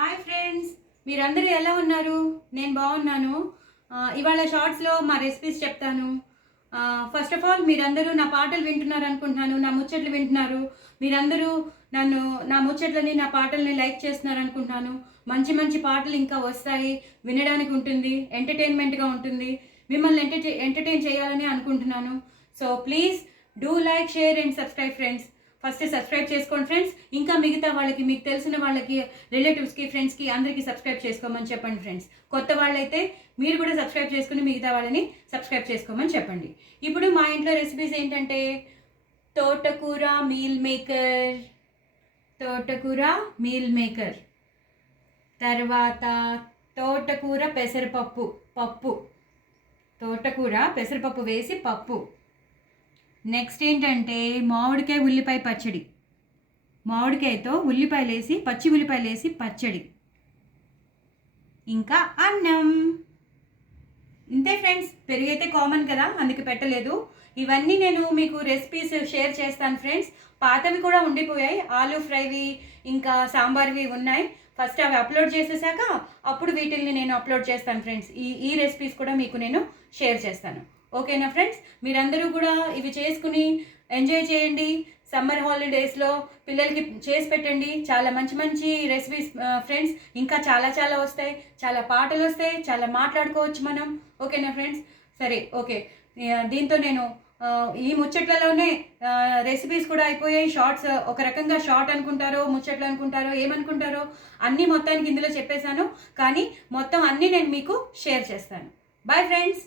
Hi friends, మీరందరూ ఎలా ఉన్నారు? నేను బాగున్నాను. ఇవాళ షార్ట్స్లో మా రెసిపీస్ చెప్తాను. ఫస్ట్ ఆఫ్ ఆల్ మీరందరూ నా పాటలు వింటున్నారు అనుకుంటున్నాను, నా ముచ్చట్లు వింటున్నారు. మీరందరూ నన్ను నా ముచ్చట్లని నా పాటల్ని లైక్ చేస్తున్నారు అనుకుంటున్నాను. మంచి మంచి పాటలు ఇంకా వస్తాయి, వినడానికి ఉంటుంది, ఎంటర్టైన్మెంట్గా ఉంటుంది. మిమ్మల్ని ఎంటర్టైన్ చేయాలని అనుకుంటున్నాను. So please do like, share and subscribe friends. First subscribe చేసుకోండి ఫ్రెండ్స్. ఇంకా మిగతా వాళ్ళకి, మీకు తెలిసిన వాళ్ళకి, రిలేటివ్స్కి, ఫ్రెండ్స్కి అందరికీ సబ్స్క్రైబ్ చేసుకోమని చెప్పండి ఫ్రెండ్స్. కొత్త వాళ్ళైతే మీరు కూడా సబ్స్క్రైబ్ చేసుకుని మిగతా వాళ్ళని సబ్స్క్రైబ్ చేసుకోమని చెప్పండి. ఇప్పుడు మా ఇంట్లో రెసిపీస్ ఏంటంటే తోటకూర మీల్ మేకర్, తోటకూర మీల్ మేకర్, తర్వాత తోటకూర పెసరపప్పు, తోటకూర పెసరపప్పు వేసి పప్పు. నెక్స్ట్ ఏంటంటే మామిడికాయ ఉల్లిపాయ పచ్చడి, మామిడికాయతో ఉల్లిపాయలు వేసి, పచ్చి ఉల్లిపాయలు వేసి పచ్చడి. ఇంకా అన్నం. ఇంతే ఫ్రెండ్స్. పెరుగు అయితే కామన్ కదా, అందుకు పెట్టలేదు. ఇవన్నీ నేను మీకు రెసిపీస్ షేర్ చేస్తాను ఫ్రెండ్స్. పాతవి కూడా ఉండిపోయాయి, ఆలూ ఫ్రైవి ఇంకా సాంబార్వి ఉన్నాయి. ఫస్ట్ అవి అప్లోడ్ చేసేసాక అప్పుడు వీటిల్ని నేను అప్లోడ్ చేస్తాను ఫ్రెండ్స్. ఈ రెసిపీస్ కూడా మీకు నేను షేర్ చేస్తాను. ఓకేనా ఫ్రెండ్స్? మీరందరూ కూడా ఇవి చేసుకుని ఎంజాయ్ చేయండి. సమ్మర్ హాలిడేస్లో పిల్లలకి చేసి పెట్టండి. చాలా మంచి మంచి రెసిపీస్ ఫ్రెండ్స్. ఇంకా చాలా చాలా వస్తాయి, చాలా పాటలు వస్తాయి, చాలా మాట్లాడుకోవచ్చు మనం. ఓకేనా ఫ్రెండ్స్? సరే, ఓకే. దీంతో నేను ఈ ముచ్చట్లలోనే రెసిపీస్ కూడా అయిపోయాయి. షార్ట్స్ ఒక రకంగా షార్ట్ అనుకుంటారో, ముచ్చట్లు అనుకుంటారో, ఏమనుకుంటారో అన్నీ మొత్తానికి ఇందులో చెప్పేశాను. కానీ మొత్తం అన్నీ నేను మీకు షేర్ చేస్తాను. Bye friends.